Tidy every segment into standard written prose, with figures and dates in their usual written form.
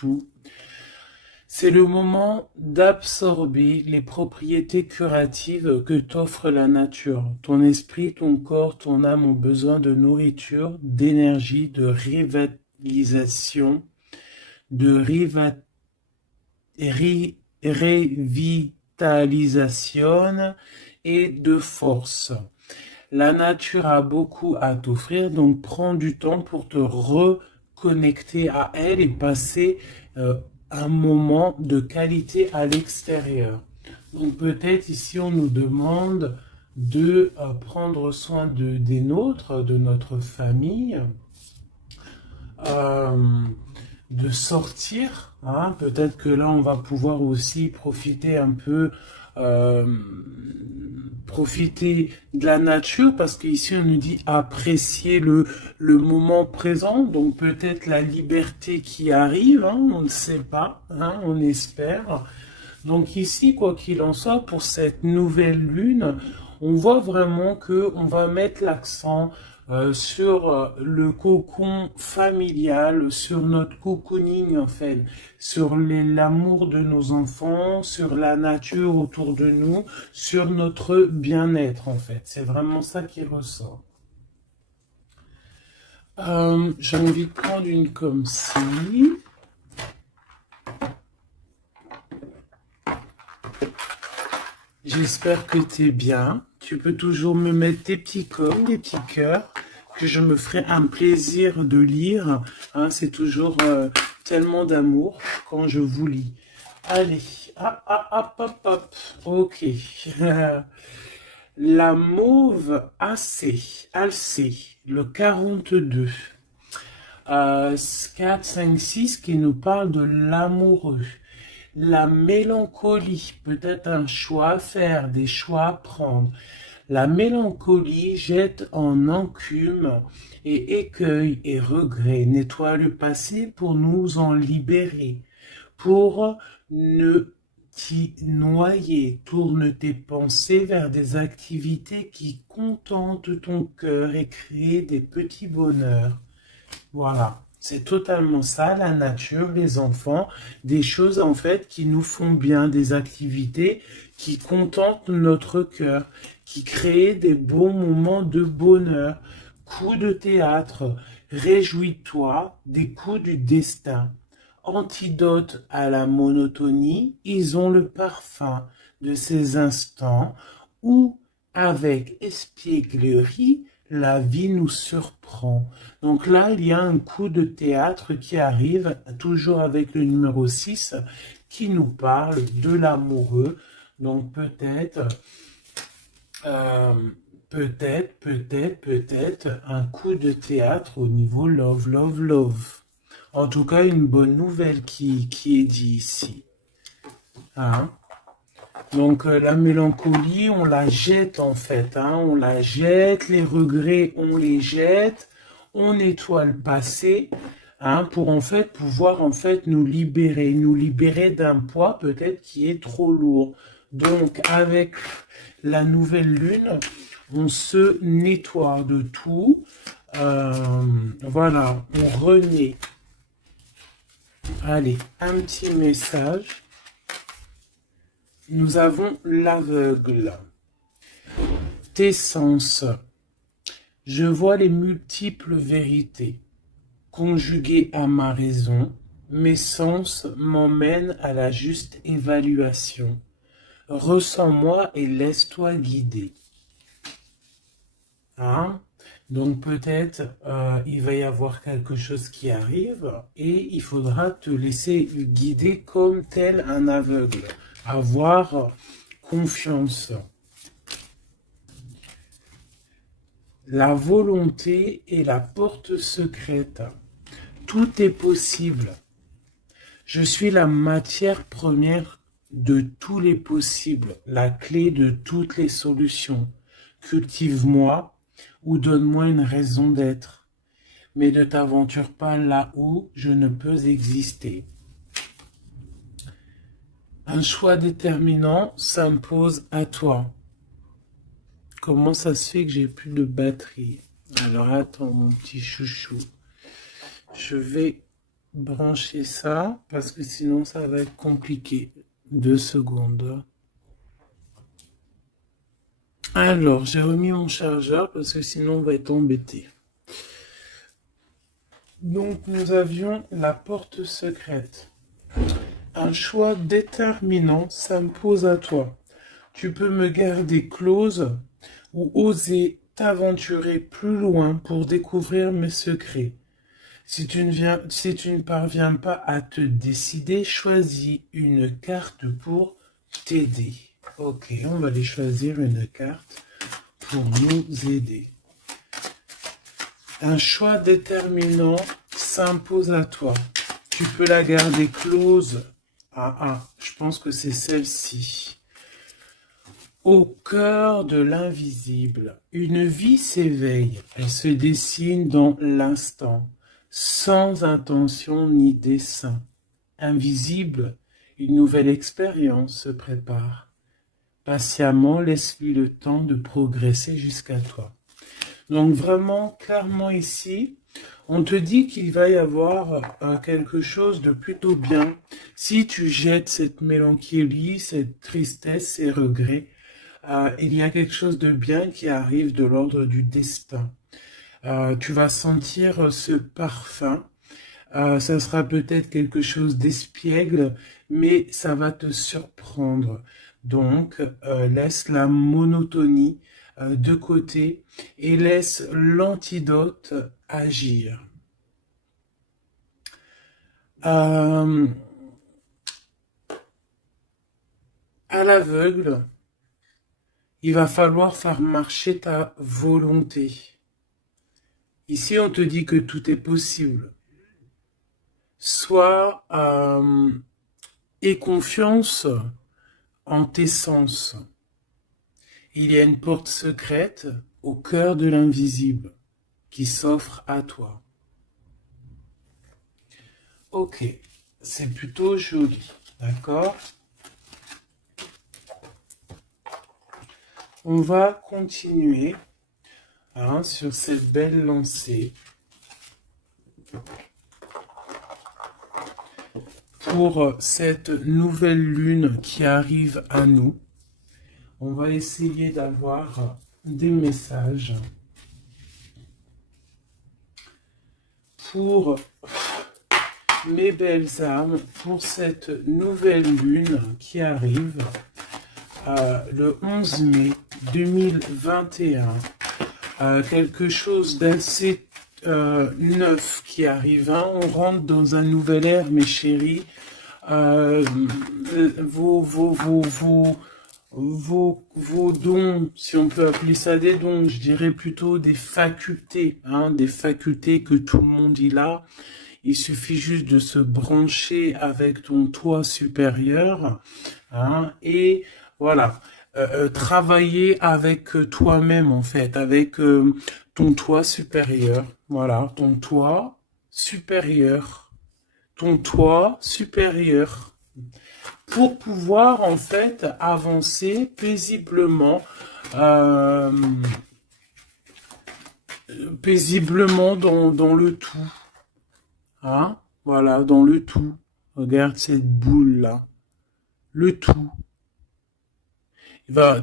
tout. C'est le moment d'absorber les propriétés curatives que t'offre la nature. Ton esprit, ton corps, ton âme ont besoin de nourriture, d'énergie, de revitalisation, de revitalisation et de force. La nature a beaucoup à t'offrir, donc prends du temps pour te reconnecter à elle et passer un moment de qualité à l'extérieur. Donc peut-être ici on nous demande de prendre soin des nôtres, de notre famille, euh, de sortir. Hein. Peut-être que là on va pouvoir aussi profiter un peu euh, profiter de la nature parce qu'ici on nous dit apprécier le moment présent, donc peut-être la liberté qui arrive, hein, on ne sait pas, hein, on espère. Donc ici, quoi qu'il en soit, pour cette nouvelle lune, on voit vraiment que on va mettre l'accent sur le cocon familial, sur notre cocooning en fait, sur l'amour de nos enfants, sur la nature autour de nous, sur notre bien-être en fait. C'est vraiment ça qui ressort. J'ai envie de prendre une comme ci. J'espère que tu es bien. Tu peux toujours me mettre tes petits coms, des petits cœurs, que je me ferai un plaisir de lire. Hein, c'est toujours tellement d'amour quand je vous lis. Allez, hop, hop, hop, hop, hop. Ok. La mauve Alcée, le 42. 4, 5, 6 qui nous parle de l'amoureux. La mélancolie, peut-être un choix à faire, des choix à prendre. La mélancolie jette en encume et écueil et regret, nettoie le passé pour nous en libérer, pour ne t'y noyer. Tourne tes pensées vers des activités qui contentent ton cœur et créent des petits bonheurs. Voilà, c'est totalement ça, la nature, les enfants, des choses en fait qui nous font bien, des activités qui contentent notre cœur, qui créent des bons moments de bonheur. Coups de théâtre, réjouis-toi des coups du destin. Antidote à la monotonie, ils ont le parfum de ces instants où, avec espièglerie, la vie nous surprend. Donc là, il y a un coup de théâtre qui arrive, toujours avec le numéro 6, qui nous parle de l'amoureux. Donc euh, peut-être un coup de théâtre au niveau love, love, love. En tout cas, une bonne nouvelle qui est dit ici. Hein? Donc la mélancolie, on la jette en fait, hein, on la jette, les regrets, on les jette, on nettoie le passé, hein, pour en fait pouvoir en fait nous libérer d'un poids peut-être qui est trop lourd. Donc avec la nouvelle lune, on se nettoie de tout, euh, voilà, on renaît. Allez, un petit message. Nous avons l'aveugle. Tes sens. Je vois les multiples vérités. Conjuguées à ma raison, mes sens m'emmènent à la juste évaluation. Ressens-moi et laisse-toi guider. Hein? Donc peut-être il va y avoir quelque chose qui arrive et il faudra te laisser guider comme tel un aveugle. Avoir confiance. La volonté est la porte secrète. Tout est possible. Je suis la matière première de tous les possibles, la clé de toutes les solutions. Cultive-moi ou donne-moi une raison d'être, mais ne t'aventure pas là où je ne peux exister. Un choix déterminant s'impose à toi. Comment ça se fait que j'ai plus de batterie? Alors attends mon petit chouchou. Je vais brancher ça, parce que sinon ça va être compliqué. 2 secondes. Alors, j'ai remis mon chargeur, parce que sinon on va être embêté. Donc, nous avions la porte secrète. Un choix déterminant s'impose à toi. Tu peux me garder close ou oser t'aventurer plus loin pour découvrir mes secrets. Si tu ne parviens pas à te décider, choisis une carte pour t'aider. Ok, on va aller choisir une carte pour nous aider. Un choix déterminant s'impose à toi. Tu peux la garder close. Je pense que c'est celle-ci. Au cœur de l'invisible, une vie s'éveille. Elle se dessine dans l'instant, sans intention ni dessein. Invisible, une nouvelle expérience se prépare. Patiemment, laisse-lui le temps de progresser jusqu'à toi. Donc vraiment, clairement ici, on te dit qu'il va y avoir quelque chose de plutôt bien. Si tu jettes cette mélancolie, cette tristesse, ces regrets, il y a quelque chose de bien qui arrive de l'ordre du destin. Tu vas sentir ce parfum. Ça sera peut-être quelque chose d'espiègle, mais ça va te surprendre. Donc, laisse la monotonie de côté et laisse l'antidote agir. À l'aveugle, il va falloir faire marcher ta volonté. Ici, on te dit que tout est possible. Sois aie confiance en tes sens. Il y a une porte secrète au cœur de l'invisible qui s'offre à toi. Ok, c'est plutôt joli, d'accord? On va continuer sur cette belle lancée pour cette nouvelle lune qui arrive à nous. On va essayer d'avoir des messages pour mes belles âmes, pour cette nouvelle lune qui arrive le 11 mai 2021. Quelque chose d'assez neuf qui arrive. On rentre dans un nouvel ère, mes chéris. Vos dons, si on peut appeler ça des dons, je dirais plutôt des facultés, des facultés que tout le monde y a. Il suffit juste de se brancher avec ton toi supérieur, et voilà, travailler avec toi-même en fait, avec ton toi supérieur, voilà, ton toi supérieur, pour pouvoir en fait avancer paisiblement, dans le tout. Voilà, dans le tout. Regarde cette boule-là. Le tout.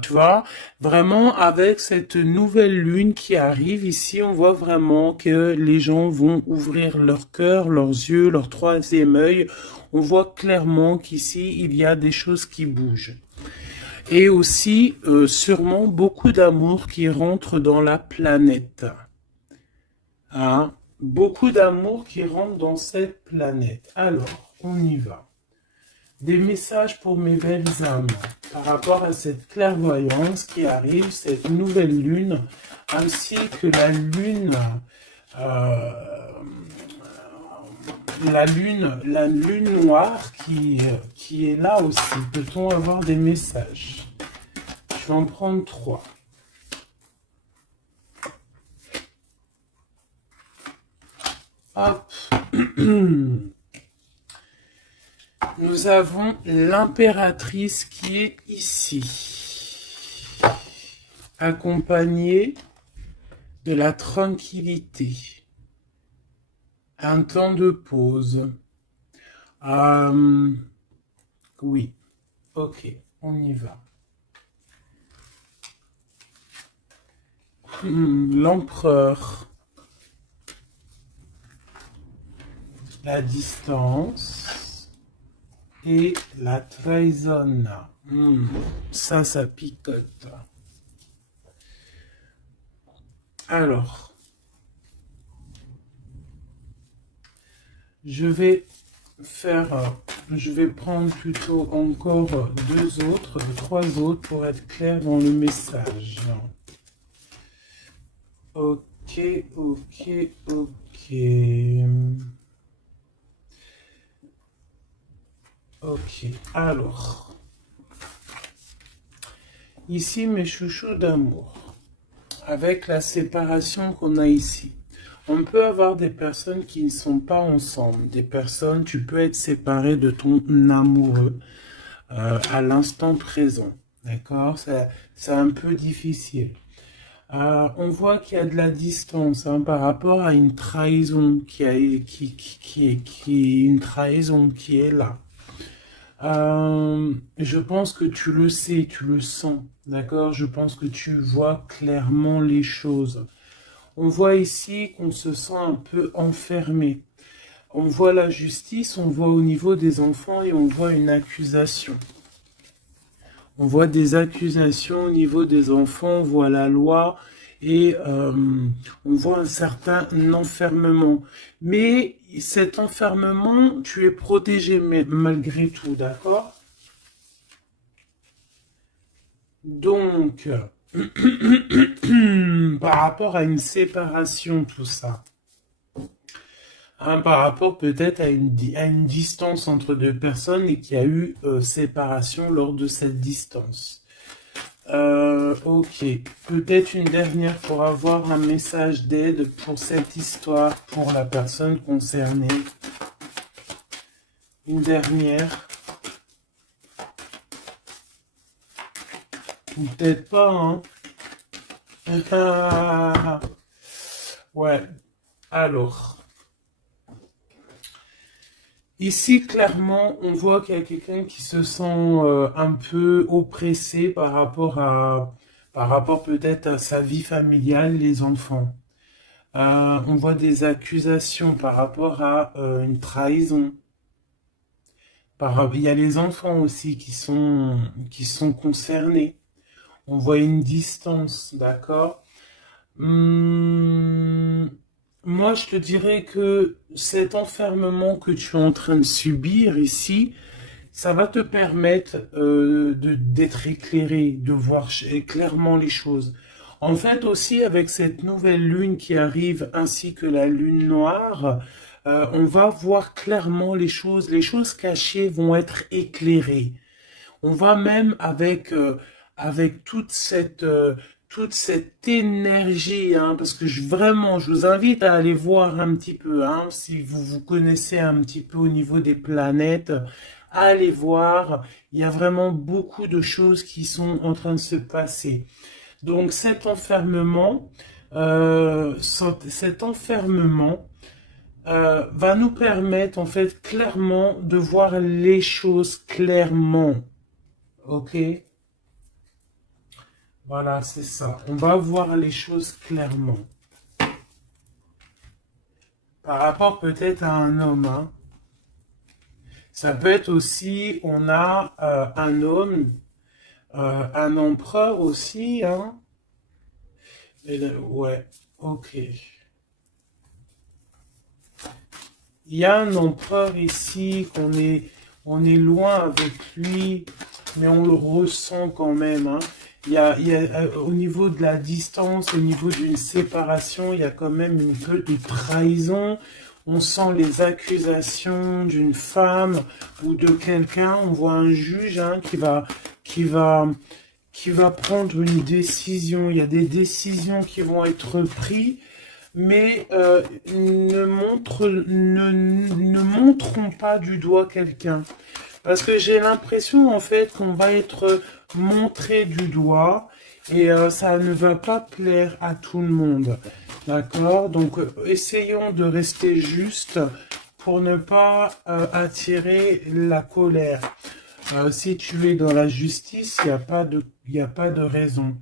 Tu vois, vraiment, avec cette nouvelle lune qui arrive ici, on voit vraiment que les gens vont ouvrir leur cœur, leurs yeux, leur troisième œil. On voit clairement qu'ici, il y a des choses qui bougent. Et aussi, sûrement, beaucoup d'amour qui rentre dans la planète. Beaucoup d'amour qui rentre dans cette planète. Alors, on y va. Des messages pour mes belles âmes par rapport à cette clairvoyance qui arrive, cette nouvelle lune, ainsi que la lune noire qui est là aussi. Peut-on avoir des messages? Je vais en prendre 3. Hop. Nous avons l'impératrice qui est ici, accompagnée de la tranquillité. Un temps de pause. Oui, ok, on y va. L'empereur, la distance et la trahison. Ça picote. Alors, je vais prendre plutôt encore trois autres pour être clair dans le message. Ok, ok, ok. Ok, alors. Ici, mes chouchous d'amour. Avec la séparation qu'on a ici. On peut avoir des personnes qui ne sont pas ensemble. Des personnes, tu peux être séparé de ton amoureux à l'instant présent. D'accord? C'est un peu difficile. On voit qu'il y a de la distance par rapport à une trahison qui est une trahison qui est là. Je pense que tu le sais, tu le sens, d'accord? Je pense que tu vois clairement les choses. On voit ici qu'on se sent un peu enfermé. On voit la justice, on voit au niveau des enfants et on voit une accusation. On voit des accusations au niveau des enfants, on voit la loi et on voit un certain enfermement. Mais cet enfermement, tu es protégé malgré tout, d'accord? Donc, par rapport à une séparation, tout ça. Par rapport peut-être à une distance entre deux personnes et qu'il y a eu séparation lors de cette distance. Ok, peut-être une dernière pour avoir un message d'aide pour cette histoire, pour la personne concernée. Une dernière. Ou peut-être pas, hein. Ouais, alors. Ici, clairement, on voit qu'il y a quelqu'un qui se sent un peu oppressé par rapport peut-être à sa vie familiale, les enfants. On voit des accusations par rapport à une trahison. Il y a les enfants aussi qui sont concernés. On voit une distance, d'accord? Moi, je te dirais que cet enfermement que tu es en train de subir ici, ça va te permettre d'être éclairé, de voir clairement les choses. En fait, aussi, avec cette nouvelle lune qui arrive, ainsi que la lune noire, on va voir clairement les choses cachées vont être éclairées. On va même avec toute cette énergie, parce que vraiment, je vous invite à aller voir un petit peu, si vous vous connaissez un petit peu au niveau des planètes, allez voir, il y a vraiment beaucoup de choses qui sont en train de se passer. Donc cet enfermement va nous permettre en fait clairement de voir les choses clairement. Ok? Voilà, c'est ça. On va voir les choses clairement. Par rapport peut-être à un homme. Ça peut être aussi, on a un homme, un empereur aussi. Ouais, ok. Il y a un empereur ici, on est loin avec lui, mais on le ressent quand même. Il y a, au niveau de la distance, au niveau d'une séparation, il y a quand même une peu de trahison. On sent les accusations d'une femme ou de quelqu'un. On voit un juge qui va prendre une décision. Il y a des décisions qui vont être prises, mais ne montrons pas du doigt quelqu'un. Parce que j'ai l'impression en fait qu'on va être montré du doigt et ça ne va pas plaire à tout le monde. D'accord? Donc, essayons de rester juste pour ne pas attirer la colère. Si tu es dans la justice, il n'y a pas de raison.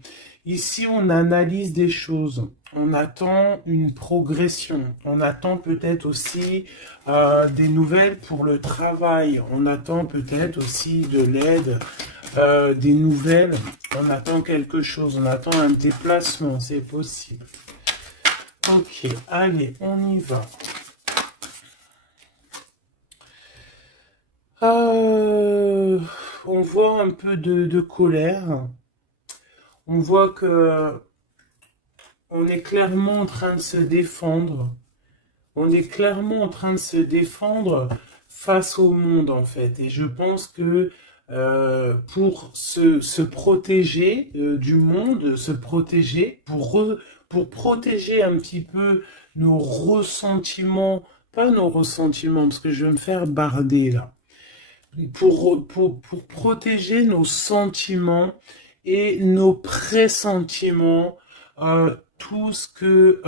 Ici, on analyse des choses. On attend une progression. On attend peut-être aussi des nouvelles pour le travail. On attend peut-être aussi de l'aide, des nouvelles. On attend quelque chose. On attend un déplacement. C'est possible. Ok, allez, on y va. Euh, on voit un peu de colère. On voit que on est clairement en train de se défendre. On est clairement en train de se défendre face au monde, en fait. Et je pense que pour se protéger du monde, se protéger, pour protéger un petit peu nos ressentiments, pas nos ressentiments, parce que je vais me faire barder là, pour protéger nos sentiments et nos pressentiments, tout ce que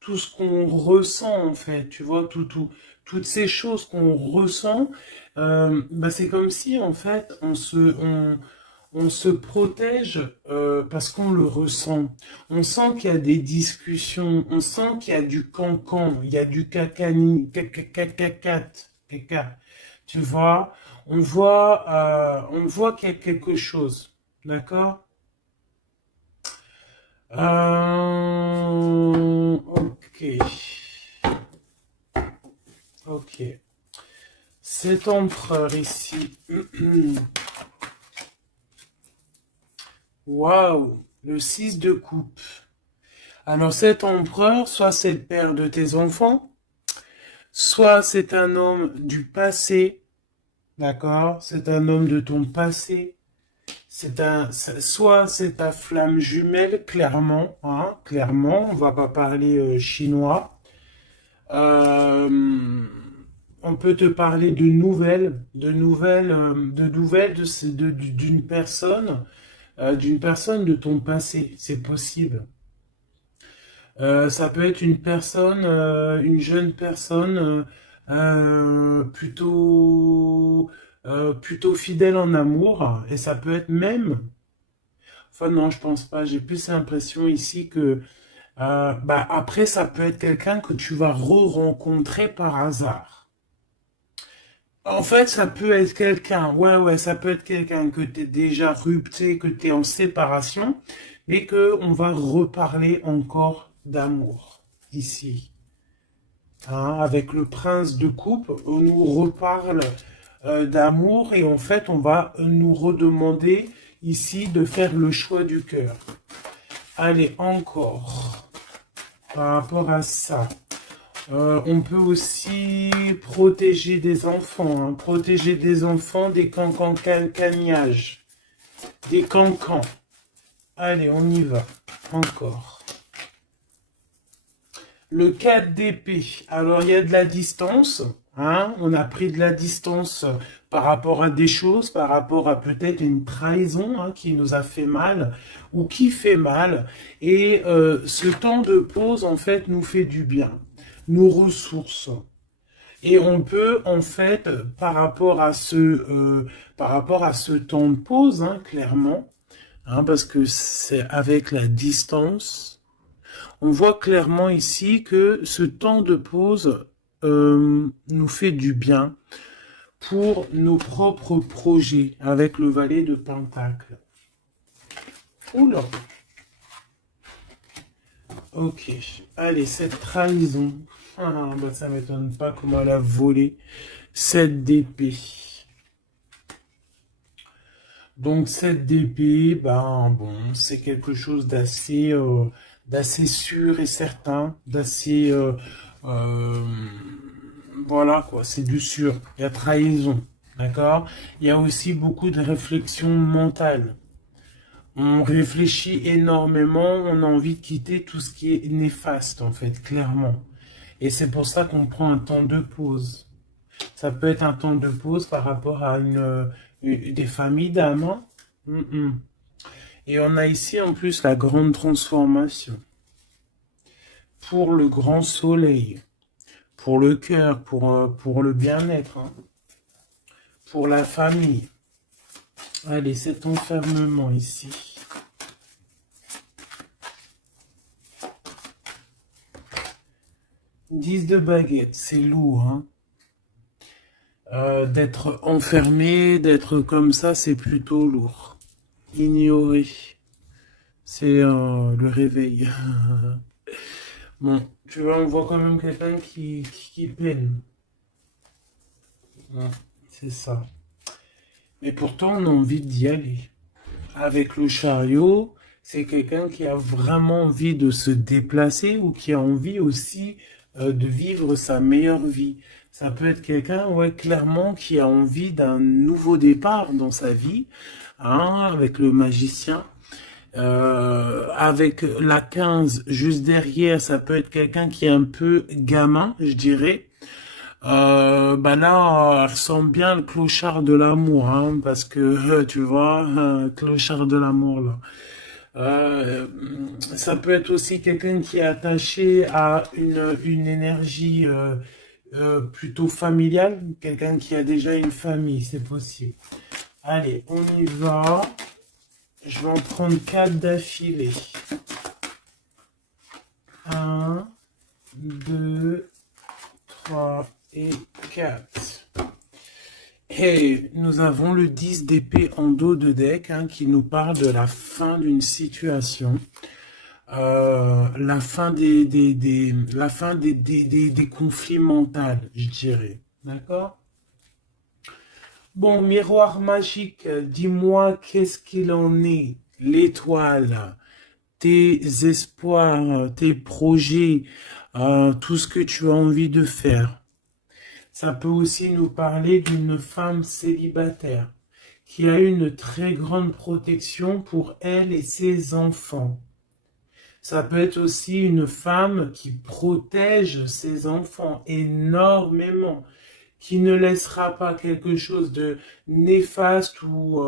tout ce qu'on ressent en fait, tu vois, toutes ces choses qu'on ressent, bah, c'est comme si en fait on se protège parce qu'on le ressent. On sent qu'il y a des discussions, on sent qu'il y a du cancan, il y a du cacani, caca. Tu vois, on voit qu'il y a quelque chose, d'accord? Ok, ok. Cet empereur ici, waouh, le 6 de coupe. Alors cet empereur, soit c'est le père de tes enfants, soit c'est un homme du passé, d'accord? C'est un homme de ton passé. Soit c'est ta flamme jumelle, clairement, hein, clairement, on va pas parler chinois. Euh, on peut te parler de nouvelles d'une personne de ton passé, c'est possible. Ça peut être une personne, une jeune personne plutôt fidèle en amour, et ça peut être même. Enfin non, je pense pas. J'ai plus l'impression ici que bah après ça peut être quelqu'un que tu vas re-rencontrer par hasard. En fait, ça peut être quelqu'un, ouais, ça peut être quelqu'un que tu es déjà rupté, que tu es en séparation, mais que on va reparler encore d'amour ici. Hein, avec le prince de coupe, on nous reparle d'amour et en fait, on va nous redemander ici de faire le choix du cœur. Allez, encore, par rapport à ça. On peut aussi protéger des enfants, hein, protéger des enfants des cancans-cagnages, des cancans. Allez, on y va. Encore. Le 4 d'épée. Alors, il y a de la distance. Hein, on a pris de la distance par rapport à des choses, par rapport à peut-être une trahison hein, qui nous a fait mal ou qui fait mal. Et ce temps de pause, en fait, nous fait du bien, nous ressource. Et on peut, en fait, par rapport à ce temps de pause, hein, clairement, hein, parce que c'est avec la distance, on voit clairement ici que ce temps de pause nous fait du bien pour nos propres projets avec le valet de Pentacle. Oula. Ok. Allez, cette trahison. Ah, bah ça m'étonne pas comment elle a volé cette d'épée. Donc cette d'épée, ben bon, c'est quelque chose d'assez sûr et certain, euh, voilà quoi, c'est du sûr. Il y a trahison, d'accord? Il y a aussi beaucoup de réflexion mentale. On réfléchit énormément, on a envie de quitter tout ce qui est néfaste en fait, clairement. Et c'est pour ça qu'on prend un temps de pause. Ça peut être un temps de pause par rapport à des familles d'âmes. Hein. Et on a ici en plus la grande transformation. pour le grand soleil, pour le cœur, pour le bien-être, hein, pour la famille. Allez, cet enfermement ici. Dix de baguette, c'est lourd, hein. D'être enfermé, d'être comme ça, c'est plutôt lourd. Ignorer, c'est le réveil. Bon, tu vois, on voit quand même quelqu'un qui peine. Ouais, c'est ça. Mais pourtant, on a envie d'y aller. Avec le chariot, c'est quelqu'un qui a vraiment envie de se déplacer ou qui a envie aussi de vivre sa meilleure vie. Ça peut être quelqu'un, ouais, clairement, qui a envie d'un nouveau départ dans sa vie, hein, avec le magicien. Avec la 15 juste derrière, ça peut être quelqu'un qui est un peu gamin, je dirais. Bah là, elle ressemble bien le clochard de l'amour, hein, parce que tu vois, clochard de l'amour là. Euh, Ça peut être aussi quelqu'un qui est attaché à une énergie plutôt familiale, quelqu'un qui a déjà une famille, c'est possible. Allez, on y va. Je vais en prendre 4 d'affilée. Un, 2, 3 et 4. Et nous avons le 10 d'épée en dos de deck, hein, qui nous parle de la fin d'une situation. La fin des conflits mentaux, je dirais. D'accord? Bon, miroir magique, dis-moi qu'est-ce qu'il en est? L'étoile, tes espoirs, tes projets, tout ce que tu as envie de faire. Ça peut aussi nous parler d'une femme célibataire qui a une très grande protection pour elle et ses enfants. Ça peut être aussi une femme qui protège ses enfants énormément, qui ne laissera pas quelque chose de néfaste ou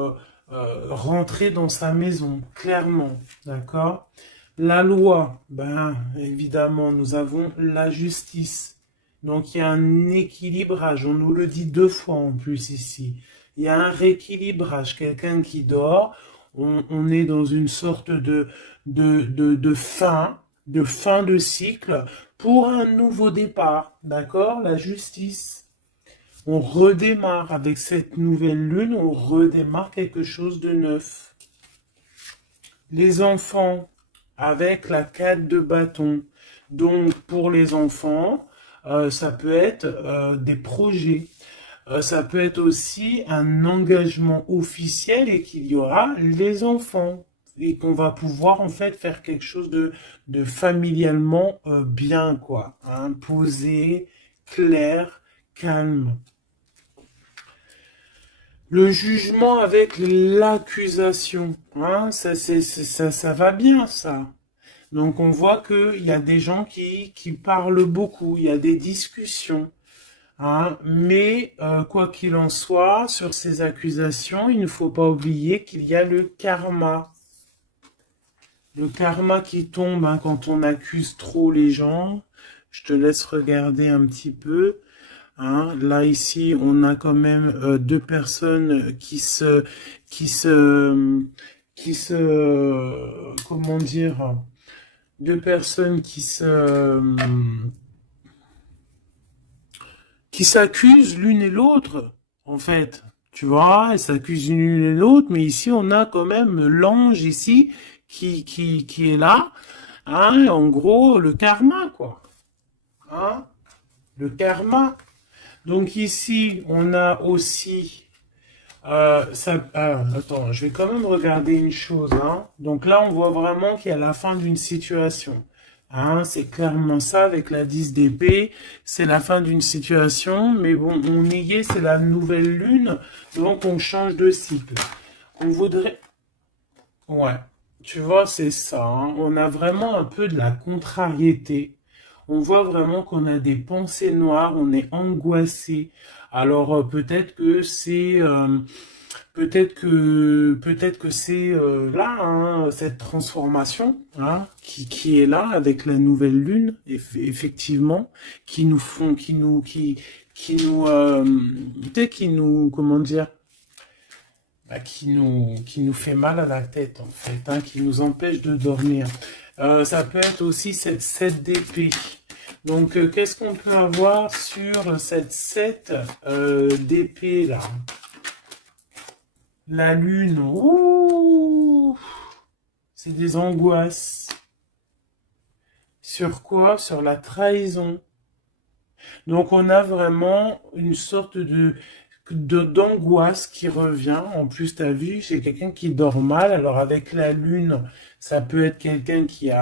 rentrer dans sa maison, clairement, d'accord? La loi, ben évidemment, nous avons la justice. Donc il y a un équilibrage, on nous le dit 2 fois en plus ici. Il y a un rééquilibrage, quelqu'un qui dort, on est dans une sorte de fin de cycle pour un nouveau départ, d'accord? La justice. On redémarre avec cette nouvelle lune, on redémarre quelque chose de neuf. Les enfants, avec la 4 de bâton. Donc pour les enfants, ça peut être des projets. Ça peut être aussi un engagement officiel et qu'il y aura les enfants. Et qu'on va pouvoir en fait faire quelque chose de familialement bien, quoi. Hein, posé, clair, calme. Le jugement avec l'accusation, hein, ça va bien, ça. Donc on voit qu'il y a des gens qui parlent beaucoup, il y a des discussions. Hein, mais quoi qu'il en soit, sur ces accusations, il ne faut pas oublier qu'il y a le karma. Le karma qui tombe, hein, quand on accuse trop les gens. Je te laisse regarder un petit peu. Hein. Là, ici, on a quand même 2 personnes comment dire, 2 personnes qui s'accusent l'une et l'autre, en fait. Tu vois, elles s'accusent l'une et l'autre, mais ici, on a quand même l'ange ici qui est là. Hein, en gros, le karma, quoi. Hein, le karma. Donc ici, on a aussi... attends, je vais quand même regarder une chose. Hein. Donc là, on voit vraiment qu'il y a la fin d'une situation. Hein, c'est clairement ça avec la 10 d'épée. C'est la fin d'une situation. Mais bon, on y est, c'est la nouvelle lune. Donc on change de cycle. On voudrait... Ouais, tu vois, c'est ça. Hein. On a vraiment un peu de la contrariété. On voit vraiment qu'on a des pensées noires, on est angoissé. Alors peut-être que c'est peut-être que c'est là hein, cette transformation hein, qui est là avec la nouvelle lune effectivement qui nous peut-être qui nous comment dire bah, qui nous fait mal à la tête en fait hein, qui nous empêche de dormir. Ça peut être aussi cette 7 d'épée. Donc qu'est-ce qu'on peut avoir sur cette 7 d'épée là? La lune, ouh, c'est des angoisses. Sur quoi? Sur la trahison. Donc on a vraiment une sorte d'angoisse qui revient. En plus, t'as vu, c'est quelqu'un qui dort mal. Alors avec la lune, ça peut être quelqu'un qui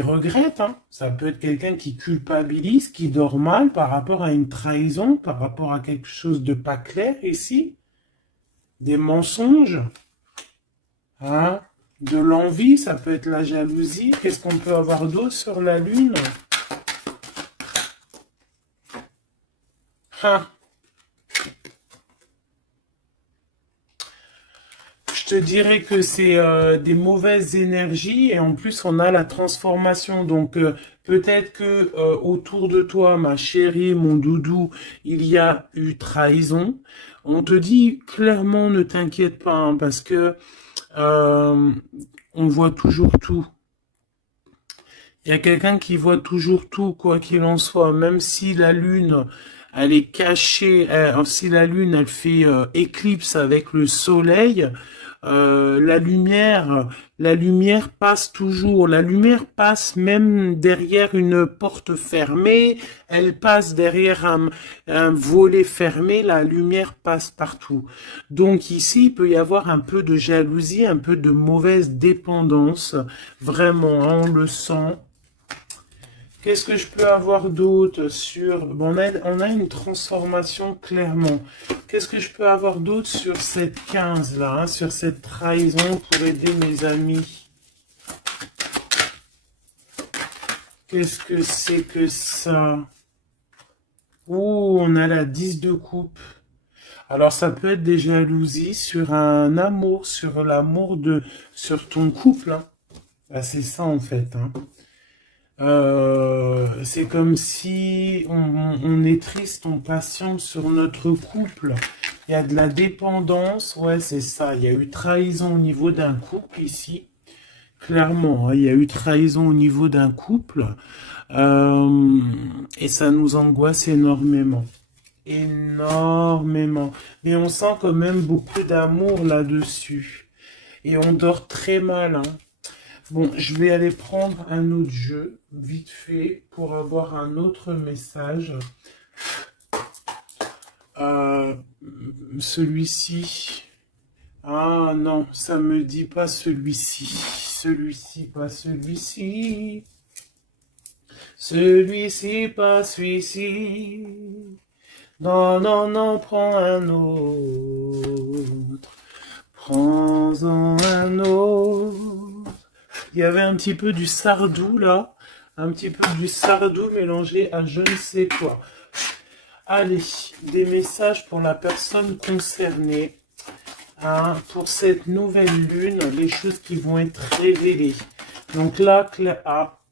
regrette. Hein. Ça peut être quelqu'un qui culpabilise, qui dort mal par rapport à une trahison, par rapport à quelque chose de pas clair ici. Des mensonges, hein, de l'envie, ça peut être la jalousie. Qu'est-ce qu'on peut avoir d'autre sur la lune? Hein. Je te dirais que c'est des mauvaises énergies et en plus on a la transformation. Donc peut-être que autour de toi, ma chérie, mon doudou, il y a eu trahison. On te dit clairement ne t'inquiète pas hein, parce que on voit toujours tout. Il y a quelqu'un qui voit toujours tout, quoi qu'il en soit, même si la lune, elle est cachée, si la lune, elle fait éclipse avec le soleil, la lumière passe toujours. La lumière passe même derrière une porte fermée, elle passe derrière un volet fermé, la lumière passe partout. Donc ici, il peut y avoir un peu de jalousie, un peu de mauvaise dépendance. Vraiment, hein, on le sent. Qu'est-ce que je peux avoir d'autre sur... Bon, on a une transformation clairement. Qu'est-ce que je peux avoir d'autre sur cette 15 là, hein, sur cette trahison pour aider mes amis? Qu'est-ce que c'est que ça? Ouh, on a la 10 de coupe. Alors ça peut être des jalousies sur un amour, sur l'amour sur ton couple. Hein. Bah, c'est ça en fait. Hein. C'est comme si on est triste, on patiente sur notre couple. Il y a de la dépendance, ouais, c'est ça. Il y a eu trahison au niveau d'un couple ici. Clairement, hein, il y a eu trahison au niveau d'un couple. Et ça nous angoisse énormément. Énormément. Mais on sent quand même beaucoup d'amour là-dessus. Et on dort très mal, hein. Bon, je vais aller prendre un autre jeu, vite fait, pour avoir un autre message. Celui-ci. Ah non, ça me dit pas celui-ci. Celui-ci, pas celui-ci. Celui-ci, pas celui-ci. Non, non, non, prends un autre. Prends-en un autre. Il y avait un petit peu du Sardou là, un petit peu du Sardou mélangé à je ne sais quoi. Allez, des messages pour la personne concernée, hein, pour cette nouvelle lune, les choses qui vont être révélées. Donc là,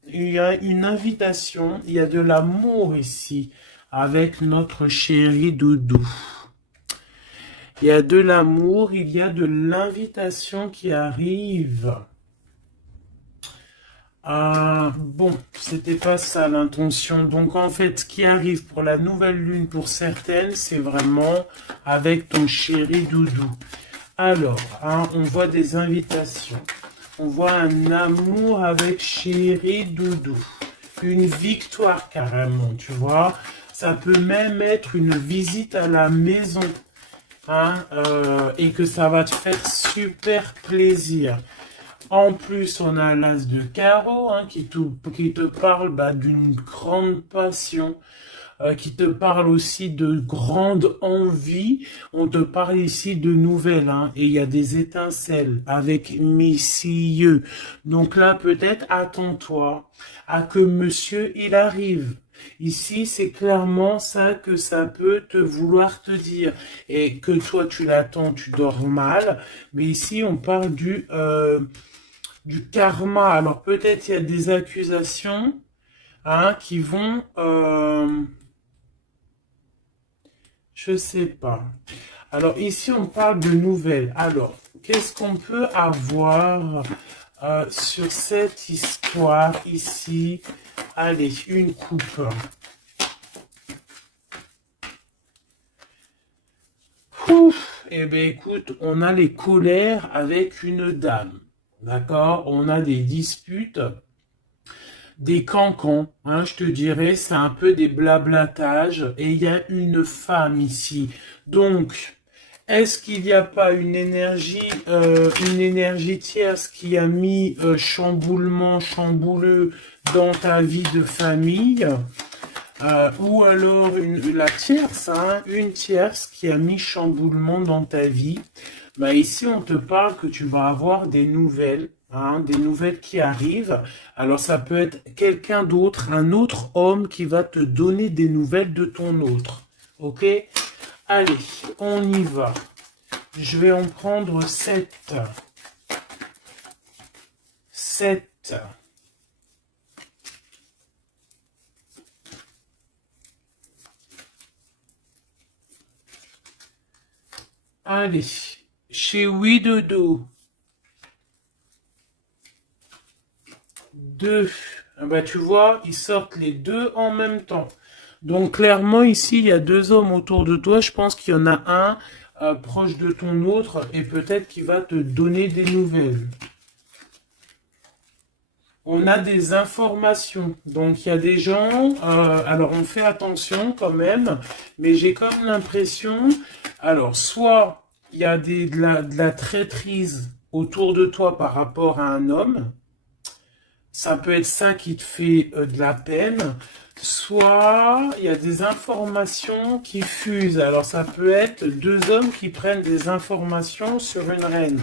il y a une invitation, il y a de l'amour ici, avec notre chéri doudou. Il y a de l'amour, il y a de l'invitation qui arrive. Bon, c'était pas ça l'intention. Donc en fait, ce qui arrive pour la nouvelle lune pour certaines, c'est vraiment avec ton chéri doudou. Alors, hein, on voit des invitations. On voit un amour avec chéri doudou. Une victoire carrément, tu vois. Ça peut même être une visite à la maison. Hein, et que ça va te faire super plaisir. En plus, on a l'as de carreau hein, qui te parle d'une grande passion, qui te parle aussi de grande envie. On te parle ici de nouvelles, hein, et il y a des étincelles avec messieurs. Donc là, peut-être attends-toi à que monsieur, il arrive. Ici, c'est clairement ça que ça peut te vouloir te dire. Et que toi, tu l'attends, tu dors mal. Mais ici, on parle du karma. Alors, peut-être il y a des accusations hein, qui vont... je sais pas. Alors, ici, on parle de nouvelles. Alors, qu'est-ce qu'on peut avoir sur cette histoire ici? Allez, une coupe. Ouf, eh bien, écoute, on a les colères avec une dame. D'accord? On a des disputes, des cancans. Hein, je te dirais, c'est un peu des blablatages. Et il y a une femme ici. Donc, est-ce qu'il n'y a pas une énergie tierce qui a mis chamboulement, chambouleux dans ta vie de famille? Ou alors la tierce, hein, une tierce qui a mis chamboulement dans ta vie. Bah ici, on te parle que tu vas avoir des nouvelles, hein, des nouvelles qui arrivent. Alors ça peut être quelqu'un d'autre, un autre homme qui va te donner des nouvelles de ton autre. Ok? Allez, on y va. Je vais en prendre 7. 7. Allez, chez Oui Dodo. 2. Ah bah, tu vois, ils sortent les deux en même temps. Donc clairement ici, il y a deux hommes autour de toi. Je pense qu'il y en a un proche de ton autre et peut-être qu'il va te donner des nouvelles. On a des informations. Donc il y a des gens, alors on fait attention quand même, mais j'ai comme l'impression, alors soit il y a de la traîtrise autour de toi par rapport à un homme, ça peut être ça qui te fait de la peine, soit il y a des informations qui fusent. Alors ça peut être deux hommes qui prennent des informations sur une reine.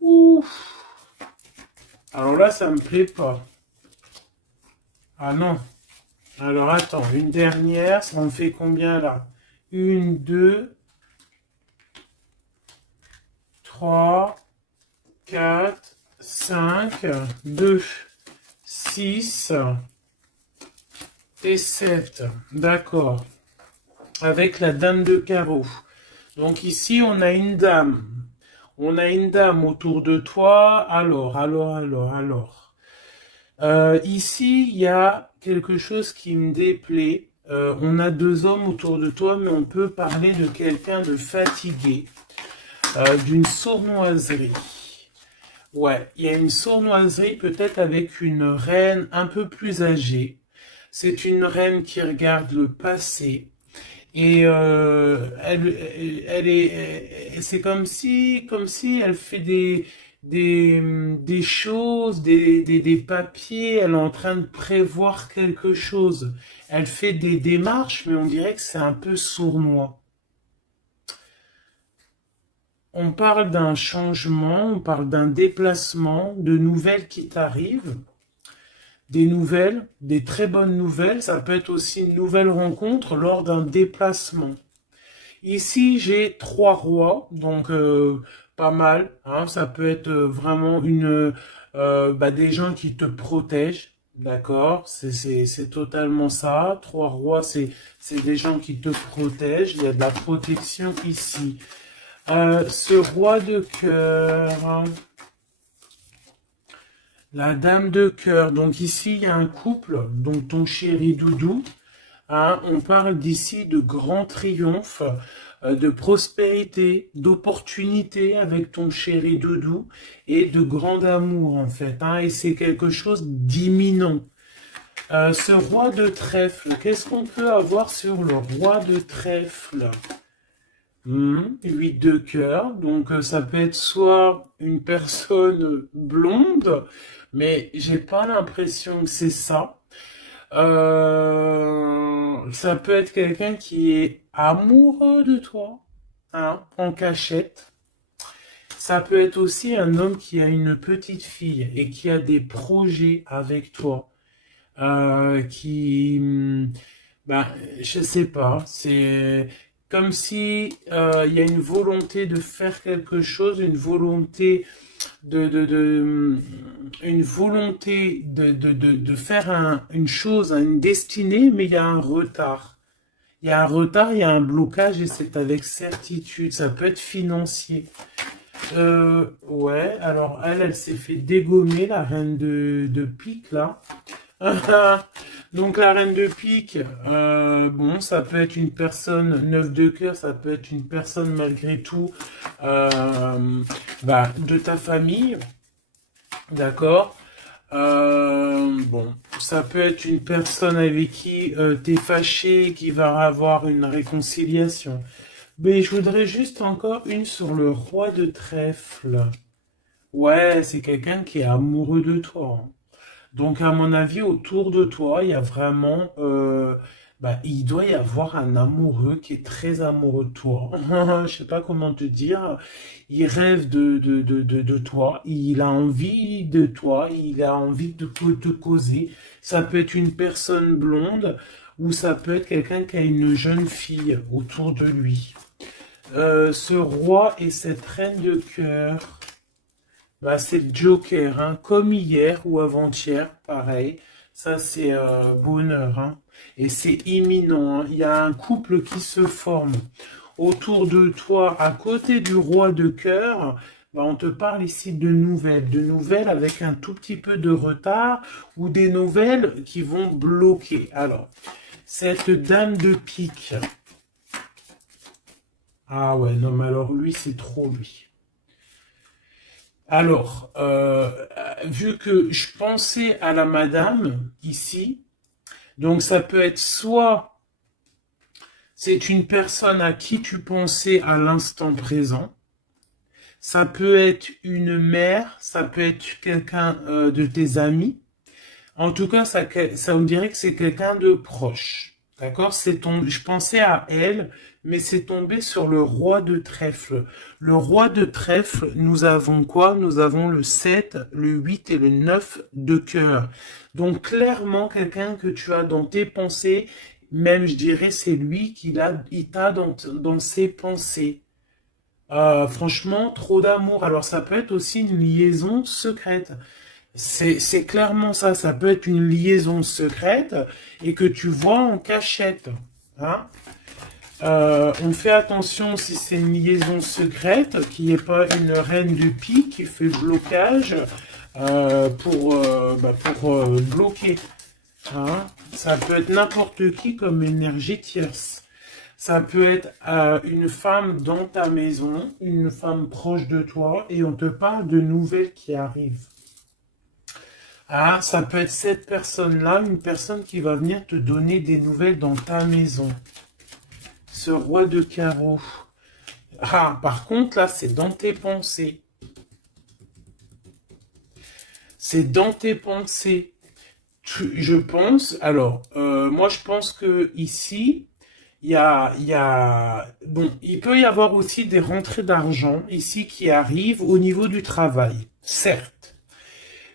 Ouh. Alors là, ça me plaît pas. Ah non. Alors attends, une dernière, ça en fait combien là? Une, deux, trois, quatre, cinq, deux, six et 7. D'accord. Avec la dame de carreau. Donc ici, on a une dame. On a une dame autour de toi. Alors. Ici, il y a quelque chose qui me déplaît. On a deux hommes autour de toi, mais on peut parler de quelqu'un de fatigué, d'une sournoiserie. Ouais, il y a une sournoiserie peut-être avec une reine un peu plus âgée. C'est une reine qui regarde le passé. Et c'est comme si elle fait des choses, des papiers. Elle est en train de prévoir quelque chose. Elle fait des démarches, mais on dirait que c'est un peu sournois. On parle d'un changement, on parle d'un déplacement, de nouvelles qui t'arrivent. Des nouvelles, des très bonnes nouvelles. Ça peut être aussi une nouvelle rencontre lors d'un déplacement. Ici, j'ai 3 rois, donc pas mal. Hein, ça peut être vraiment des gens qui te protègent, d'accord? C'est totalement ça. 3 rois, c'est des gens qui te protègent. Il y a de la protection ici. Ce roi de cœur, hein, la dame de cœur. Donc ici, il y a un couple, donc ton chéri Doudou. Hein, on parle d'ici de grand triomphe, de prospérité, d'opportunité avec ton chéri Doudou et de grand amour en fait. Hein, et c'est quelque chose d'imminent. Ce roi de trèfle, qu'est-ce qu'on peut avoir sur le roi de trèfle? 8 de cœur, donc ça peut être soit une personne blonde, mais j'ai pas l'impression que c'est ça. Ça peut être quelqu'un qui est amoureux de toi, hein, en cachette. Ça peut être aussi un homme qui a une petite fille et qui a des projets avec toi. Ben, je sais pas, c'est comme si il y a une volonté de faire quelque chose, une volonté une volonté de faire une chose, une destinée, mais il y a un retard. Il y a un retard, il y a un blocage et c'est avec certitude. Ça peut être financier. Ouais, alors elle s'est fait dégommer, la reine de pique, là. Donc la reine de pique, bon, ça peut être une personne, neuf de cœur, ça peut être une personne malgré tout de ta famille, d'accord? Bon, ça peut être une personne avec qui t'es fâché, qui va avoir une réconciliation. Mais je voudrais juste encore une sur le roi de trèfle. Ouais, c'est quelqu'un qui est amoureux de toi, hein. Donc, à mon avis, autour de toi, il y a vraiment, il doit y avoir un amoureux qui est très amoureux de toi. Je sais pas comment te dire. Il rêve de toi. Il a envie de toi. Il a envie de te causer. Ça peut être une personne blonde ou ça peut être quelqu'un qui a une jeune fille autour de lui. Ce roi et cette reine de cœur. Bah, c'est le Joker, hein, comme hier ou avant-hier, pareil. Ça, c'est bonheur, hein. Et c'est imminent, hein. Il y a un couple qui se forme autour de toi, à côté du roi de cœur. Bah, on te parle ici de nouvelles avec un tout petit peu de retard ou des nouvelles qui vont bloquer. Alors, cette dame de pique. Ah ouais, non, mais alors lui, c'est trop lui. Alors, vu que je pensais à la madame ici, donc ça peut être soit c'est une personne à qui tu pensais à l'instant présent, ça peut être une mère, ça peut être quelqu'un de tes amis. En tout cas, ça on dirait que c'est quelqu'un de proche. D'accord? Je pensais à elle, mais c'est tombé sur le roi de trèfle. Le roi de trèfle, nous avons quoi? Nous avons le 7, le 8 et le 9 de cœur. Donc, clairement, quelqu'un que tu as dans tes pensées, même je dirais, c'est lui il t'a dans ses pensées. Franchement, trop d'amour. Alors, ça peut être aussi une liaison secrète. C'est clairement ça, ça peut être une liaison secrète et que tu vois en cachette, hein. On fait attention si c'est une liaison secrète, qu'il n'y ait pas une reine de pique qui fait blocage pour bloquer, hein. Ça peut être n'importe qui comme énergie tierce. Ça peut être une femme dans ta maison, une femme proche de toi et on te parle de nouvelles qui arrivent. Ah, ça peut être cette personne-là, une personne qui va venir te donner des nouvelles dans ta maison. Ce roi de carreau. Ah, par contre, là, c'est dans tes pensées. C'est dans tes pensées. Je pense, alors, moi, je pense que ici, bon, il peut y avoir aussi des rentrées d'argent ici qui arrivent au niveau du travail, certes.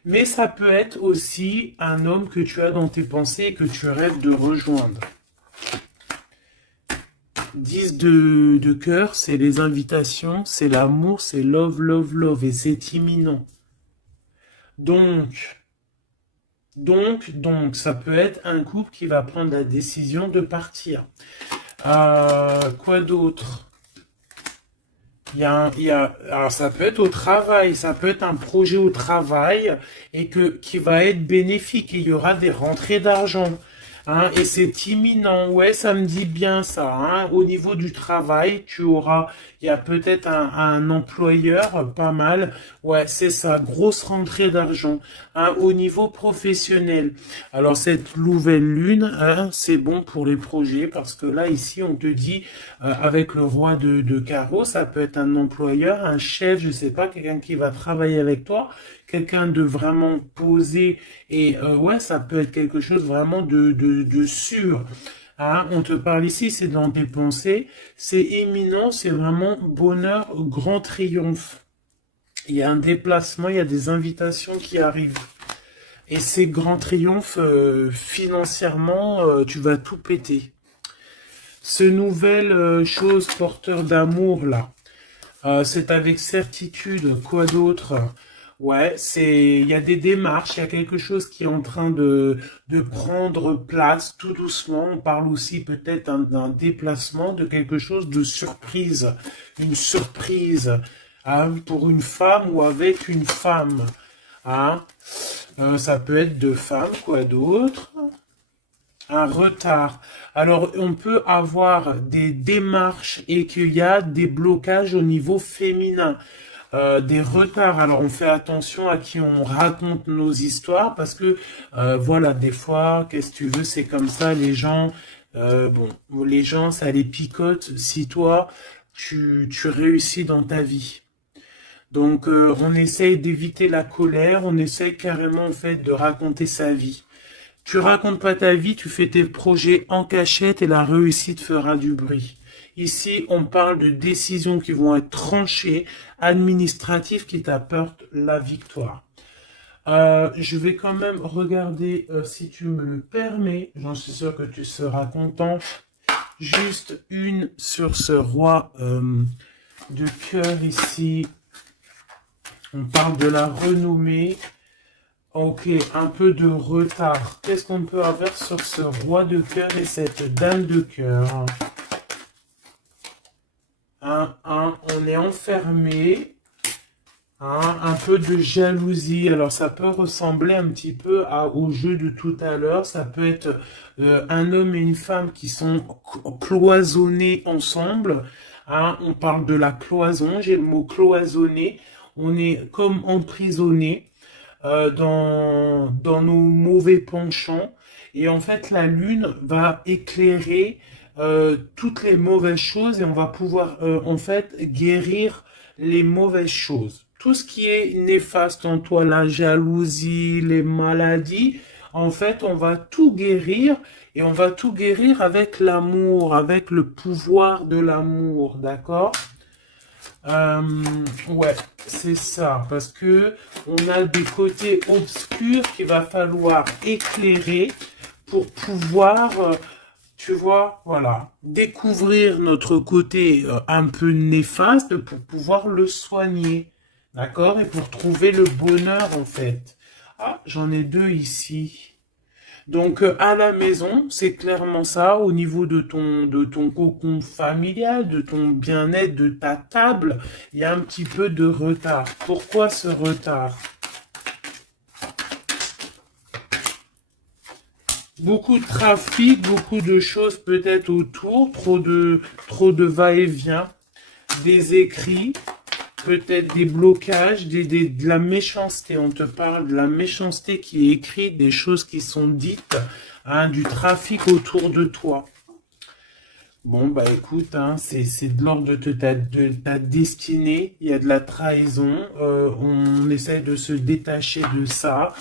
Mais ça peut être aussi un homme que tu as dans tes pensées et que tu rêves de rejoindre. 10 de cœur, c'est les invitations, c'est l'amour, c'est love, love, love, et c'est imminent. Donc, ça peut être un couple qui va prendre la décision de partir. Quoi d'autre? Alors ça peut être au travail, ça peut être un projet au travail et qui va être bénéfique et il y aura des rentrées d'argent. Hein, et c'est imminent, ouais, ça me dit bien ça. Hein. Au niveau du travail, il y a peut-être un employeur, pas mal. Ouais, c'est ça, grosse rentrée d'argent. Hein, au niveau professionnel. Alors cette nouvelle lune, hein, c'est bon pour les projets parce que là ici on te dit avec le roi de carreau, ça peut être un employeur, un chef, je sais pas, quelqu'un qui va travailler avec toi, quelqu'un de vraiment posé et ouais, ça peut être quelque chose vraiment de sûr. Hein, on te parle ici, c'est dans tes pensées, c'est imminent, c'est vraiment bonheur, grand triomphe. Il y a un déplacement, il y a des invitations qui arrivent. Et ces grands triomphes, financièrement, tu vas tout péter. Ce nouvel chose porteur d'amour là, c'est avec certitude. Quoi d'autre? Ouais, il y a des démarches, il y a quelque chose qui est en train de prendre place tout doucement. On parle aussi peut-être d'un déplacement, de quelque chose de surprise, une surprise, hein, pour une femme ou avec une femme, hein. Ça peut être deux femmes, quoi d'autre? Un retard. Alors, on peut avoir des démarches et qu'il y a des blocages au niveau féminin, des retards. Alors, on fait attention à qui on raconte nos histoires parce que, voilà, des fois, qu'est-ce que tu veux, c'est comme ça, les gens, bon, les gens, ça les picote si toi, tu réussis dans ta vie. Donc, on essaye d'éviter la colère, on essaye carrément, en fait, de raconter sa vie. Tu racontes pas ta vie, tu fais tes projets en cachette et la réussite fera du bruit. Ici, on parle de décisions qui vont être tranchées, administratives qui t'apportent la victoire. Je vais quand même regarder, si tu me le permets, j'en suis sûr que tu seras content, juste une sur ce roi de cœur ici. On parle de la renommée. Ok, un peu de retard. Qu'est-ce qu'on peut avoir sur ce roi de cœur et cette dame de cœur? On est enfermé. Un peu de jalousie. Alors, ça peut ressembler un petit peu au jeu de tout à l'heure. Ça peut être un homme et une femme qui sont cloisonnés ensemble. On parle de la cloison. J'ai le mot cloisonné. On est comme emprisonné dans nos mauvais penchants. Et en fait, la lune va éclairer toutes les mauvaises choses et on va pouvoir en fait guérir les mauvaises choses. Tout ce qui est néfaste en toi, la jalousie, les maladies, en fait, on va tout guérir et on va tout guérir avec l'amour, avec le pouvoir de l'amour, d'accord? Ouais, c'est ça, parce que on a des côtés obscurs qu'il va falloir éclairer pour pouvoir, tu vois, voilà, découvrir notre côté un peu néfaste pour pouvoir le soigner, d'accord? Et pour trouver le bonheur, en fait. Ah, j'en ai deux ici. Donc à la maison, c'est clairement ça, au niveau de ton cocon familial, de ton bien-être, de ta table, il y a un petit peu de retard. Pourquoi ce retard? Beaucoup de trafic, beaucoup de choses peut-être autour, trop de va-et-vient, des écrits, peut-être des blocages, de la méchanceté. On te parle de la méchanceté qui est écrite, des choses qui sont dites, hein, du trafic autour de toi. Bon, bah écoute, hein, c'est de l'ordre de ta destinée, il y a de la trahison, on essaie de se détacher de ça.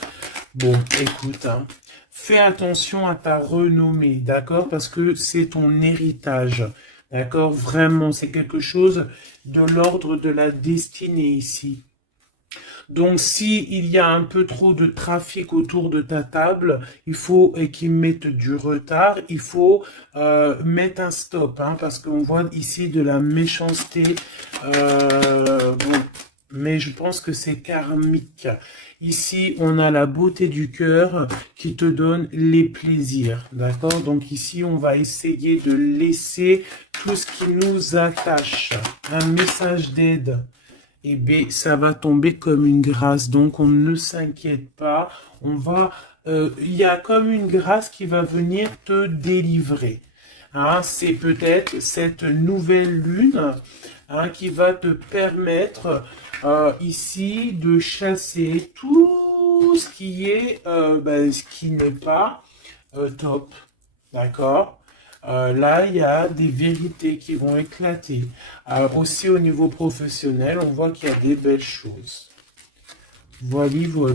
Bon, écoute, hein, fais attention à ta renommée, d'accord? Parce que c'est ton héritage. D'accord? Vraiment, c'est quelque chose de l'ordre de la destinée ici. Donc, si il y a un peu trop de trafic autour de ta table, il faut qu'ils mettent du retard, il faut mettre un stop, hein, parce qu'on voit ici de la méchanceté. Bon, mais je pense que c'est karmique. Ici, on a la beauté du cœur qui te donne les plaisirs, d'accord? Donc ici, on va essayer de laisser tout ce qui nous attache. Un message d'aide. Eh bien, ça va tomber comme une grâce. Donc, on ne s'inquiète pas. Il y a comme une grâce qui va venir te délivrer. Hein, c'est peut-être cette nouvelle lune, hein, qui va te permettre ici de chasser tout ce qui est, ce qui n'est pas top. D'accord? Là, il y a des vérités qui vont éclater. Aussi au niveau professionnel, on voit qu'il y a des belles choses. Voilou.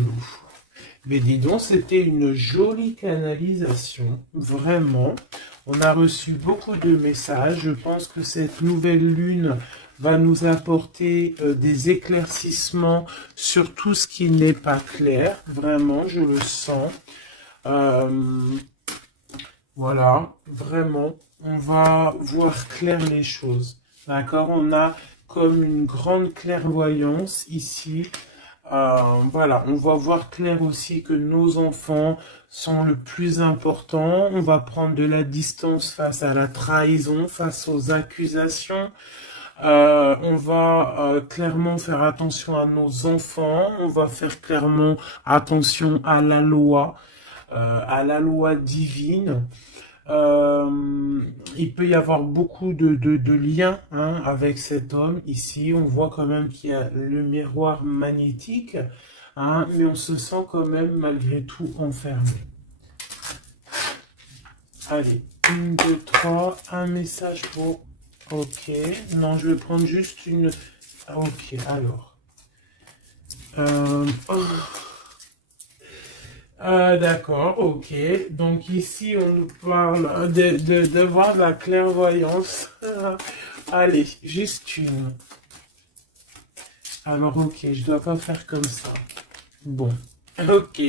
Mais dis donc, c'était une jolie canalisation, vraiment. On a reçu beaucoup de messages. Je pense que cette nouvelle lune va nous apporter des éclaircissements sur tout ce qui n'est pas clair. Vraiment, je le sens. Voilà, vraiment, on va voir clair les choses. D'accord? On a comme une grande clairvoyance ici. Voilà, on va voir clair aussi que nos enfants sont le plus important. On va prendre de la distance face à la trahison, face aux accusations. On va clairement faire attention à nos enfants. On va faire clairement attention à la loi divine. Il peut y avoir beaucoup de liens hein, avec cet homme. Ici, on voit quand même qu'il y a le miroir magnétique, hein, mais on se sent quand même malgré tout enfermé. Allez, 1, 2, 3, un message pour... Ok, non, je vais prendre juste une... Ok, alors. Oh. D'accord, ok. Donc ici, on nous parle de voir la clairvoyance. Allez, juste une. Alors, ok, je dois pas faire comme ça. Bon, ok.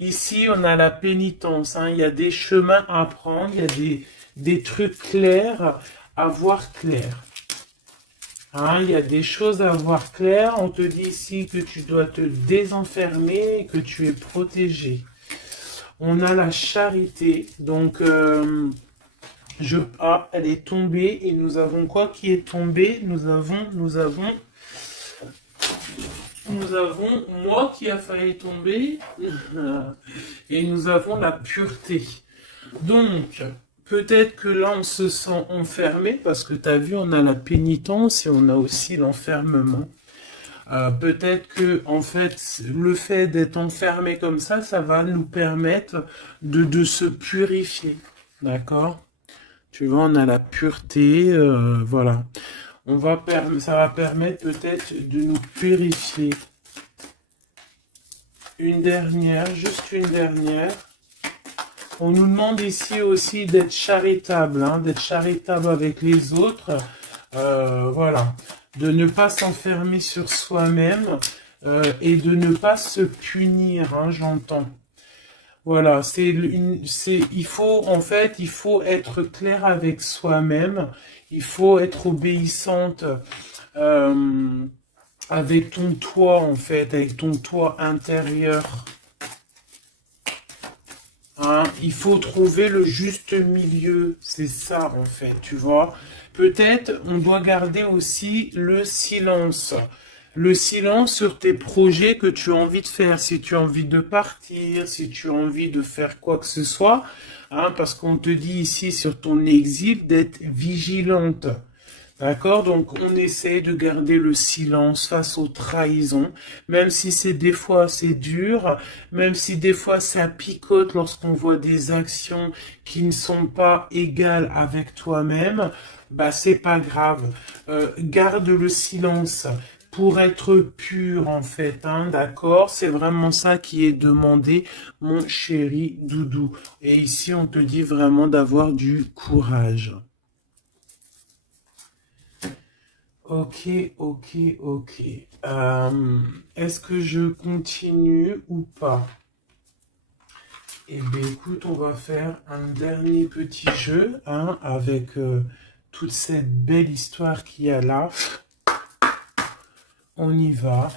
Ici, on a la pénitence. Hein. Il y a des chemins à prendre. Il y a des trucs clairs à voir clair. Hein, il y a des choses à voir clair. On te dit ici que tu dois te désenfermer et que tu es protégé. On a la charité. Donc, elle est tombée. Et nous avons quoi qui est tombé? Nous avons moi qui a failli tomber. Et nous avons la pureté. Donc, peut-être que là, on se sent enfermé, parce que tu as vu, on a la pénitence et on a aussi l'enfermement. Peut-être que, en fait, le fait d'être enfermé comme ça va nous permettre de se purifier. D'accord? Tu vois, on a la pureté, voilà. Ça va permettre peut-être de nous purifier. Une dernière, juste une dernière. On nous demande ici aussi d'être charitable, hein, d'être charitable avec les autres. Voilà. De ne pas s'enfermer sur soi-même et de ne pas se punir, hein, j'entends. Voilà, il faut être clair avec soi-même. Il faut être obéissante avec ton toi, en fait, avec ton toi intérieur. Hein, il faut trouver le juste milieu, c'est ça en fait, tu vois. Peut-être on doit garder aussi le silence. Le silence sur tes projets que tu as envie de faire, si tu as envie de partir, si tu as envie de faire quoi que ce soit, hein, parce qu'on te dit ici sur ton exil d'être vigilante. D'accord? Donc, on essaie de garder le silence face aux trahisons, même si des fois c'est dur, même si des fois ça picote lorsqu'on voit des actions qui ne sont pas égales avec toi-même, bah, c'est pas grave. Garde le silence pour être pur, en fait, hein, d'accord? C'est vraiment ça qui est demandé, mon chéri doudou. Et ici, on te dit vraiment d'avoir du courage. Ok, ok, ok. Est-ce que je continue ou pas? Eh bien, écoute, on va faire un dernier petit jeu hein, avec toute cette belle histoire qu'il y a là. On y va.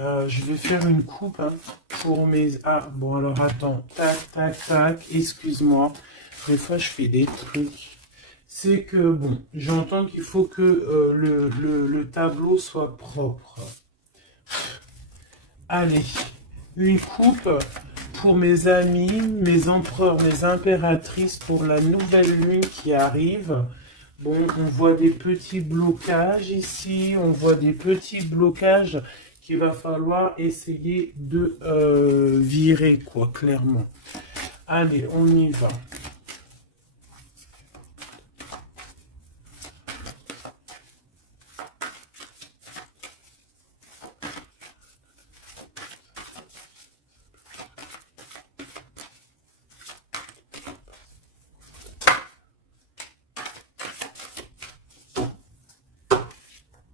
Je vais faire une coupe hein, pour mes... Ah, bon, alors attends. Tac, tac, tac. Excuse-moi. Des fois, je fais des trucs. C'est que, bon, j'entends qu'il faut que le tableau soit propre. Allez, une coupe pour mes amis, mes empereurs, mes impératrices pour la nouvelle lune qui arrive. Bon, on voit des petits blocages ici, on voit des petits blocages qu'il va falloir essayer de virer, quoi, clairement. Allez, on y va.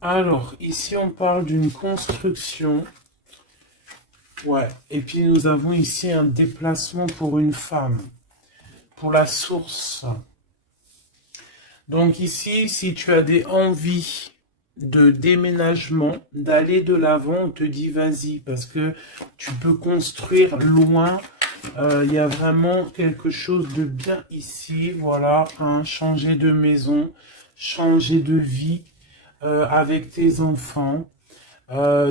Alors, ici, on parle d'une construction. Ouais. Et puis, nous avons ici un déplacement pour une femme. Pour la source. Donc ici, si tu as des envies de déménagement, d'aller de l'avant, on te dit vas-y, parce que tu peux construire loin. Il y a vraiment quelque chose de bien ici. Voilà, hein, changer de maison, changer de vie avec tes enfants.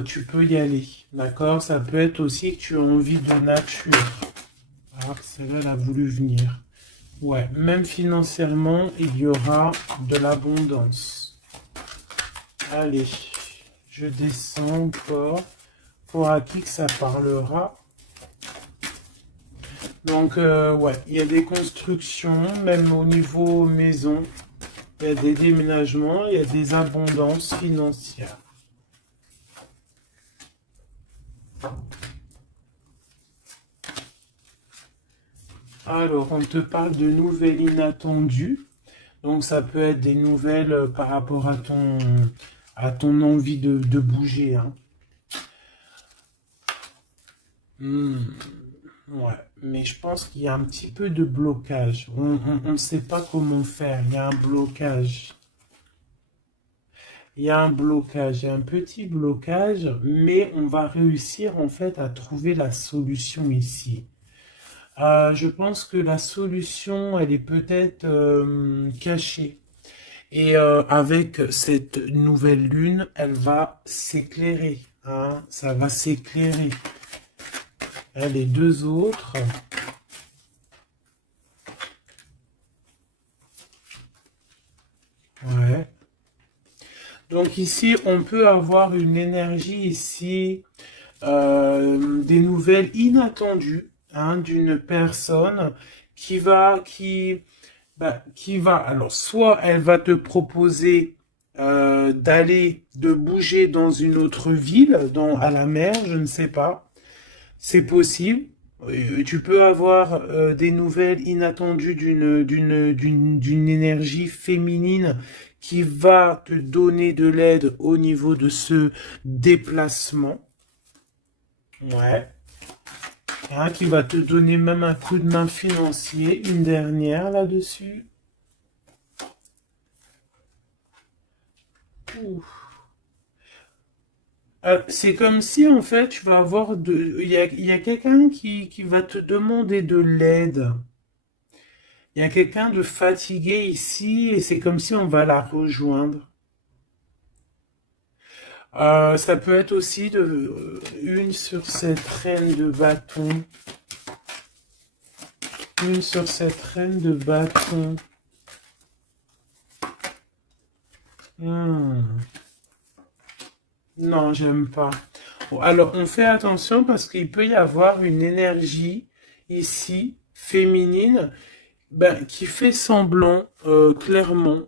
Tu peux y aller, d'accord? Ça peut être aussi que tu as envie de nature. Alors, celle-là, elle a voulu venir. Ouais, même financièrement, il y aura de l'abondance. Allez, je descends encore. Pour à qui que ça parlera. Donc, ouais, il y a des constructions, même au niveau maison. Il y a des déménagements, il y a des abondances financières. Alors, on te parle de nouvelles inattendues. Donc, ça peut être des nouvelles par rapport à ton envie de bouger. Hein. Ouais, mais je pense qu'il y a un petit peu de blocage. On ne sait pas comment faire. Il y a un blocage. Il y a un blocage, il y a un petit blocage, mais on va réussir en fait à trouver la solution ici. Je pense que la solution, elle est peut-être cachée. Et avec cette nouvelle lune, elle va s'éclairer. Hein, ça va s'éclairer. Les deux autres. Ouais. Donc ici, on peut avoir une énergie ici, des nouvelles inattendues hein, d'une personne qui va, alors soit elle va te proposer de bouger dans une autre ville, à la mer, je ne sais pas, c'est possible. Tu peux avoir des nouvelles inattendues d'une énergie féminine qui va te donner de l'aide au niveau de ce déplacement. Ouais. Hein, qui va te donner même un coup de main financier. Une dernière là-dessus. C'est comme si en fait tu vas avoir il y a quelqu'un qui va te demander de l'aide. Il y a quelqu'un de fatigué ici et c'est comme si on va la rejoindre. Ça peut être aussi une sur cette reine de bâton. Une sur cette reine de bâton. Non, j'aime pas. Bon, alors, on fait attention parce qu'il peut y avoir une énergie ici, féminine, qui fait semblant, clairement,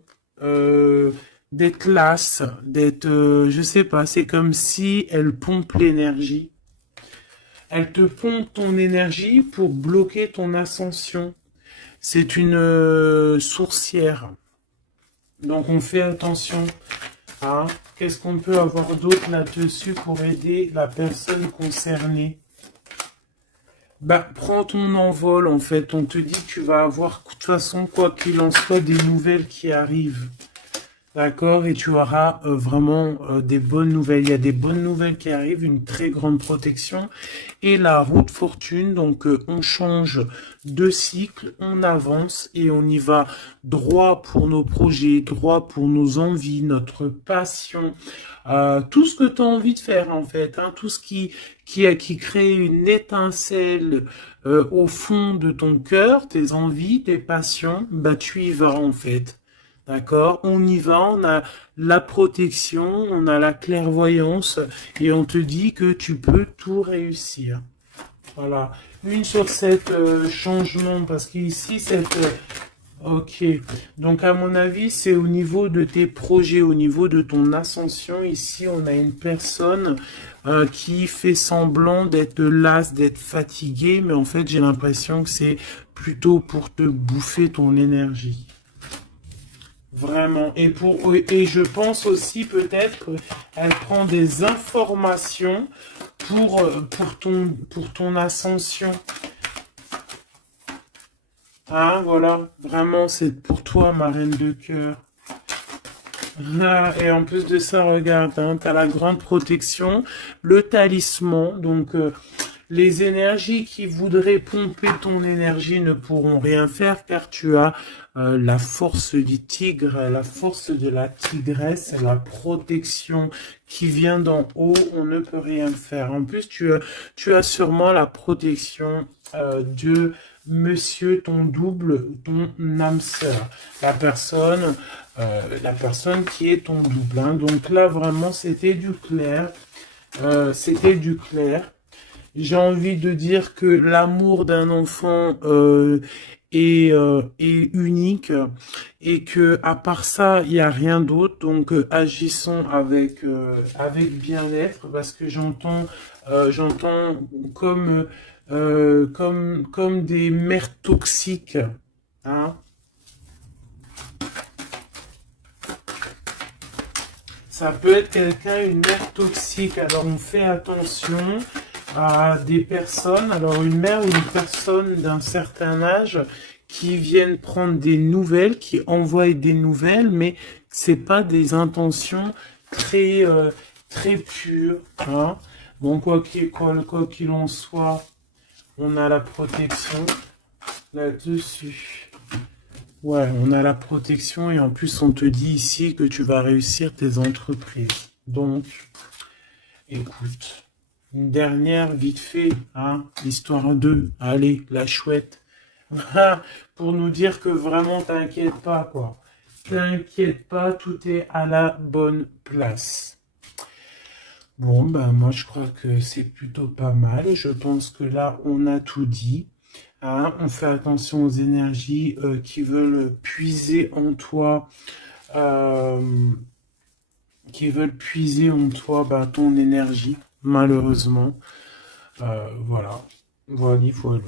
d'être lasse, d'être, je sais pas, c'est comme si elle pompe l'énergie. Elle te pompe ton énergie pour bloquer ton ascension. C'est une sourcière. Donc on fait attention. Hein. Qu'est-ce qu'on peut avoir d'autre là-dessus pour aider la personne concernée? Prends ton envol en fait. On te dit que tu vas avoir, de toute façon, quoi qu'il en soit, des nouvelles qui arrivent. D'accord, et tu auras vraiment des bonnes nouvelles. Il y a des bonnes nouvelles qui arrivent, une très grande protection. Et la route fortune, donc on change de cycle, on avance et on y va droit pour nos projets, droit pour nos envies, notre passion. Tout ce que tu as envie de faire en fait, hein, tout ce qui crée une étincelle au fond de ton cœur, tes envies, tes passions, tu y vas en fait. D'accord? On y va, on a la protection, on a la clairvoyance et on te dit que tu peux tout réussir. Voilà. Une sur cette changement parce qu'ici, ok. Donc, à mon avis, c'est au niveau de tes projets, au niveau de ton ascension. Ici, on a une personne qui fait semblant d'être lasse, d'être fatiguée, mais en fait, j'ai l'impression que c'est plutôt pour te bouffer ton énergie. Vraiment. Et je pense aussi peut-être qu'elle prend des informations pour ton ascension. Hein, voilà. Vraiment, c'est pour toi, ma reine de cœur. Ah, et en plus de ça, regarde, hein, tu as la grande protection, le talisman. Donc, les énergies qui voudraient pomper ton énergie ne pourront rien faire car tu as la force du tigre, la force de la tigresse, la protection qui vient d'en haut. On ne peut rien faire. En plus, tu as sûrement la protection de monsieur, ton double, ton âme sœur, la personne qui est ton double. Hein. Donc là, vraiment, c'était du clair. C'était du clair. J'ai envie de dire que l'amour d'un enfant est unique et que à part ça, il n'y a rien d'autre. Donc agissons avec bien-être parce que j'entends comme comme des mères toxiques. Hein. Ça peut être quelqu'un, une mère toxique. Alors on fait attention à des personnes, alors une mère ou une personne d'un certain âge qui viennent prendre des nouvelles, qui envoient des nouvelles, mais c'est pas des intentions très pures. Hein. Bon, quoi qu'il en soit, on a la protection là-dessus. Ouais, on a la protection et en plus on te dit ici que tu vas réussir tes entreprises. Donc, écoute. Une dernière, vite fait, hein, histoire 2. Allez, la chouette. Pour nous dire que vraiment, t'inquiète pas, quoi. T'inquiète pas, tout est à la bonne place. Bon, ben, moi, je crois que c'est plutôt pas mal. Je pense que là, on a tout dit. Hein, on fait attention aux énergies qui veulent puiser en toi. Ben, ton énergie, malheureusement. Voilà. Voilà, voilà.